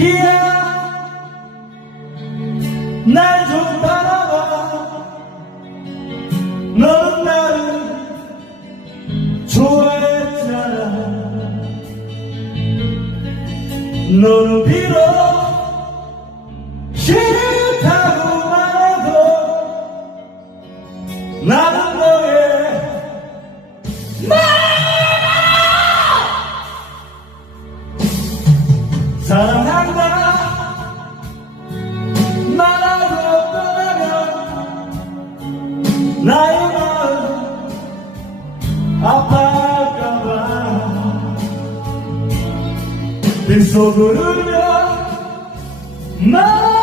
비야 날 좀 바라봐. 너는 나를 좋아했잖아. 너는 비록 싫다고 말해도 나는 너의 사랑한다 말하고 떠나면 나의 마음 아파할까봐 빗속을 울며 말